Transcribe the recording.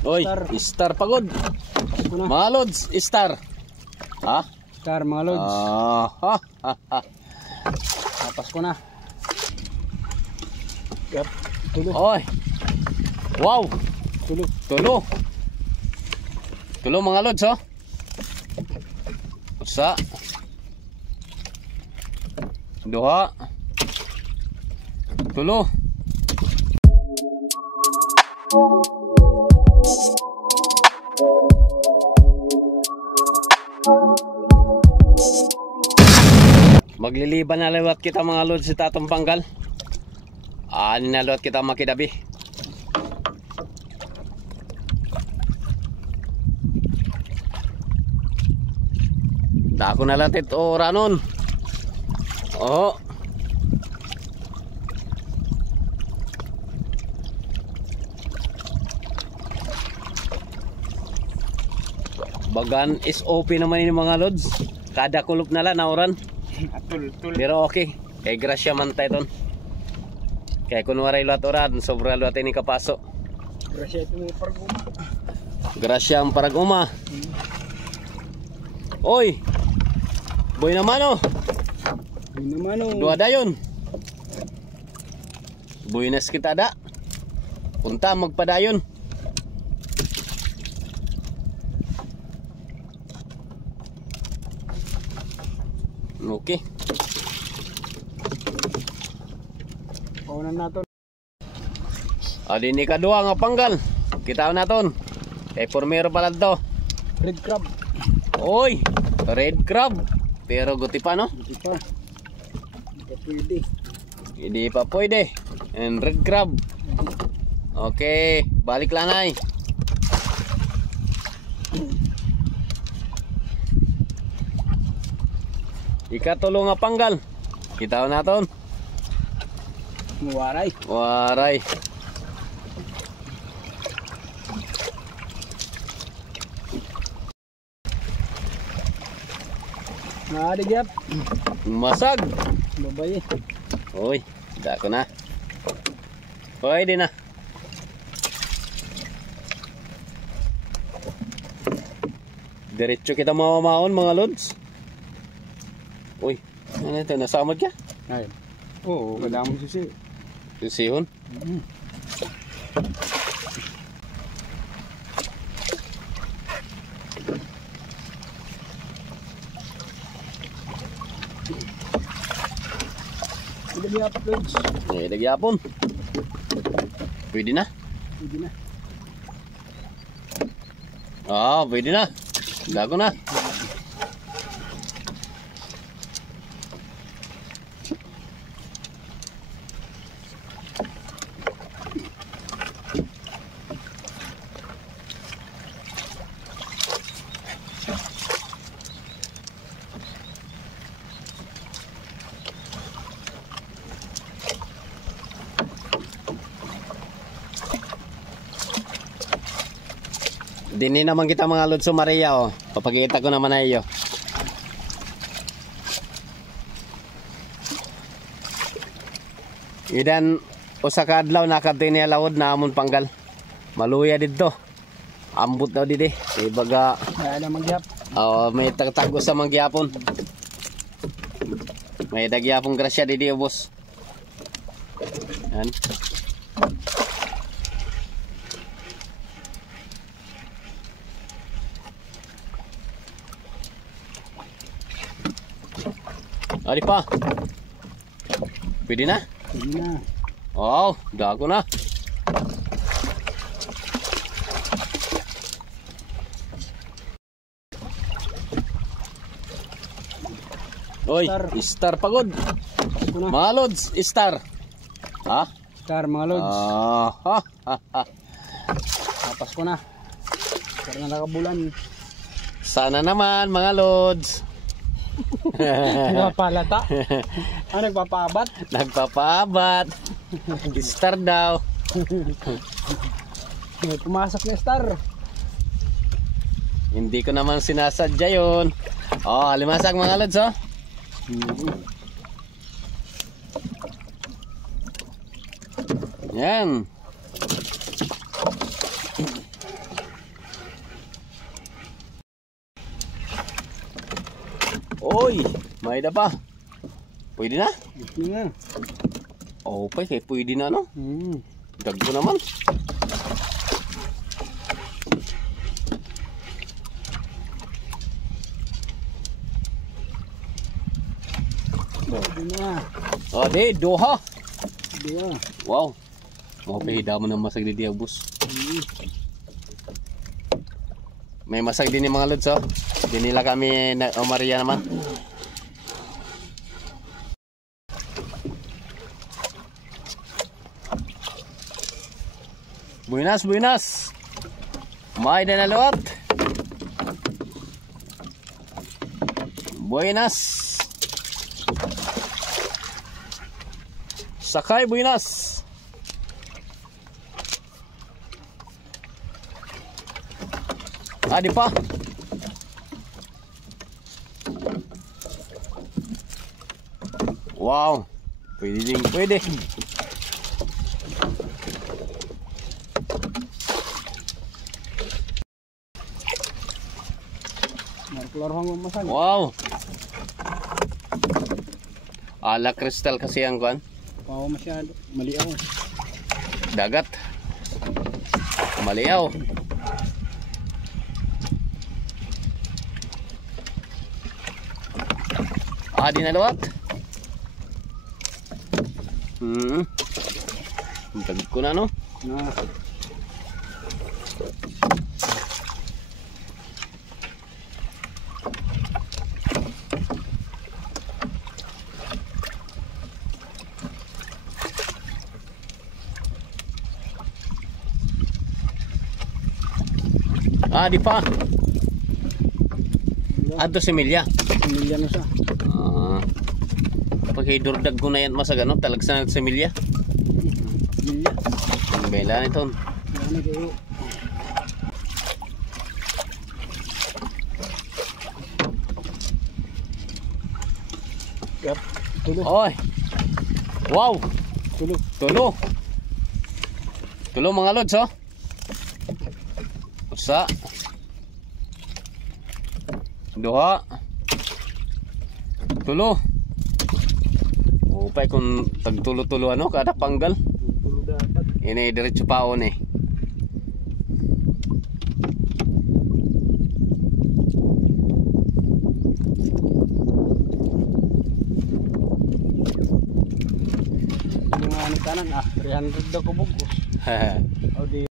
Oy, star pagod. Mga lods, star. Ha? Star mga lods. Tapos ko na. Yep. Tulo. Oy. Wow. Tulo. Tulo. Tulo mga lods, oh. Usa. Duha. Tulo. Magliliban na lewat kita mga lods si Tatong Panggal. Na lewat kita makidabi. Dako na lang tito ranon. Oh. Bagan is open naman ini mga lods. Kada kulop na lang nauran. Pero okay. Kay grasya man tayo ton. Kaya kunwari luat oran, sobra luat ini kapaso. Grasya ito may paraguma. Grasya ang paraguma. Oy. Boy naman oh. Boy naman oh. Dua dayon. Buinas kita da. Punta magpadayon. Okay. Paunan natin. Adi ni kadua nga panggal. Kita naton. Kay formero pala to. Red crab. Oy, red crab. Pero guti pa no? Guti pa. Hindi pwede. Hindi pa pwede. And red crab. Okay, balik lanay. Ikatulo nga panggal. Kita naton. Waray. Waray. Naadigap. Masag. Babae. Oy, dako na. Pwede na. Diretso kita mamamaon mga lods. Uy, ano ito? Nasamad ka? Ay. Oo, kadamang susi. Susihon? Nagyapon, Lods. Nagyapon. Pwede na? Pwede na. Pwede na. Dago na. Dini naman kita mga Lodso Maria oh. Papakita ko naman na iyo. Idan usa ka adlaw nakadini lawod na amon panggal. Maluya didto. Ambot daw didi. Ibaga Wala magyap. may tagtago sa mangyapon. May dagyapon grasya didi boss. Yan. Ari pa. Pwede na? Pwede na. Oh, dago na. Oy, star pagod. Mga lods, star. Ha? Star mga lods. Tapos ko na. Karena nakabulan. Sana naman mga lods. Nagpapalata. Nagpapabat. Nagpapabat. Star daw. Pumasok na star. Hindi ko naman sinasadya yun. Limasag mga lods oh. Yan. Oy, may da pa. Pwede na? Nga. Oh, kay pwede na no. Hmm. Dagko naman. Pwede na. Oh, di duha. Dua. Wow. Mo pahida mo ng masag di boss. May masag din yung mga lods oh. Di nila kami na Maria naman. Buenas, buenas. May na naluat. Buenas. Sakay, buenas. Di pa. Wow. Pwede ding, pwede. Markular hang masan. Wow. Ala kristal kasi ang kuan. Pao masyado. Maliaw. Dagat. Maliaw. Di na luwat. Tagid ko na no. Na. Di pa. Adto si Milya. Pamilya na siya. Kapag idurdag ko na yan masag ano, talagsan natin sa Milya. Pamilya. Ang bela nito. Ano kayo? Yap. Tulo. Oy. Wow. Tulo. Tulo. Tulo mga lods oh. Usa. Duha. Tulo. Upay kung tagtulo-tulo ano kada panggal. Tulo datag. Ini diretso paon eh. Mga ano kanan 300 daw ko bugos. Haha. Audi